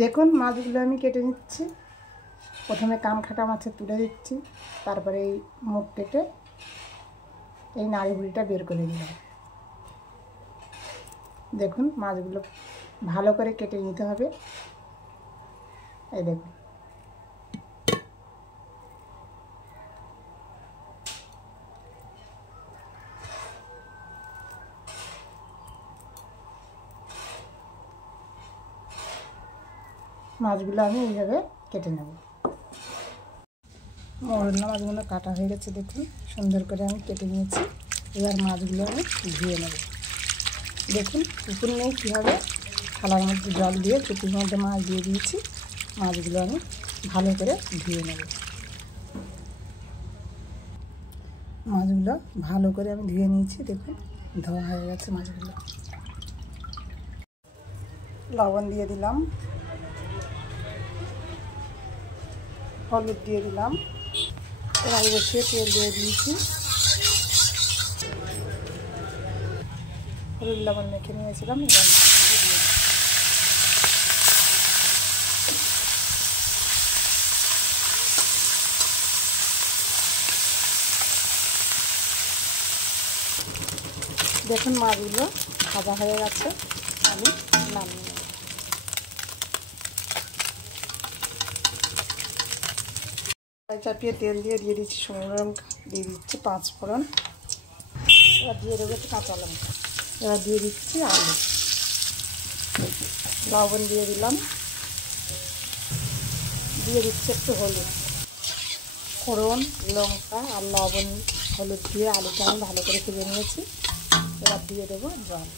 দেখুন মাছগুলো আমি কেটে নিচ্ছি। প্রথমে কান কাটা মাছে তুলে দিচ্ছি, তারপরে এই মুখ কেটে এই নাড়ি ভুঁড়িটা বের করে দিলাম। দেখুন মাছগুলো ভালো করে কেটে নিতে হবে। এই দেখুন মাছগুলো আমি এইভাবে কেটে নেব। মরলা মাছগুলো কাটা হয়ে গেছে, দেখুন সুন্দর করে আমি কেটে নিয়েছি। এবার মাছগুলো আমি ধুয়ে নেব। দেখুন পুকুর নেই কীভাবে থালার মধ্যে জল দিয়ে চুপির মধ্যে মাছ দিয়ে দিয়েছি। মাছগুলো আমি ভালো করে ধুয়ে নেব। মাছগুলো ভালো করে আমি ধুয়ে নিয়েছি। দেখুন ধোয়া হয়ে গেছে মাছগুলো। লবণ দিয়ে দিলাম, হলুদ দিয়ে দিলাম, কড়াই বসিয়ে তেল দিয়ে দিয়েছি। হলুদ লবণ মেখে নিয়েছিলাম, এবার মাছগুলো দিয়ে দিলাম। দেখুন মাছগুলো ভাজা হয়ে গেছে, আমি নামিয়ে নেব। চাপিয়ে তেল দিয়ে দিচ্ছি শুকনো লঙ্কা, দিয়ে দিচ্ছি 5 ফোড়ন, এবার দিয়ে দেবো একটু কাঁচা লঙ্কা, এবার দিয়ে দিচ্ছি আলু, লবণ দিয়ে দিলাম, দিয়ে দিচ্ছি একটু হলুদ। ফোড়ন লঙ্কা আর লবণ হলুদ দিয়ে আলুটা আমি ভালো করে তুলে নিয়েছি। এবার দিয়ে দেবো জল।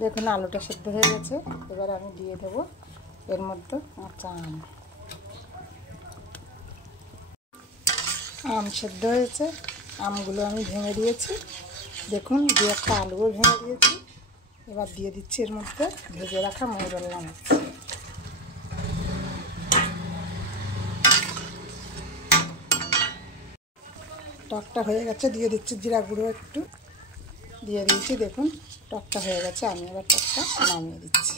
দেখুন আলুটা সেদ্ধ হয়ে গেছে, এবার আমি দিয়ে দেবো এর মধ্যে কাঁচা আম সেদ্ধ হয়েছে, আমগুলো আমি ভেঙে দিয়েছি। দেখুন দু একটা আলুও ভেঙে দিয়েছি। এবার দিয়ে দিচ্ছি এর মধ্যে ভেজে রাখা মৌরলা মাছ। টকটা হয়ে গেছে, দিয়ে দিচ্ছি জিরা গুঁড়ো একটু দিয়ে দিয়েছি। দেখুন টকটা হয়ে গেছে, আমি এবার টকটা নামিয়ে দিচ্ছি।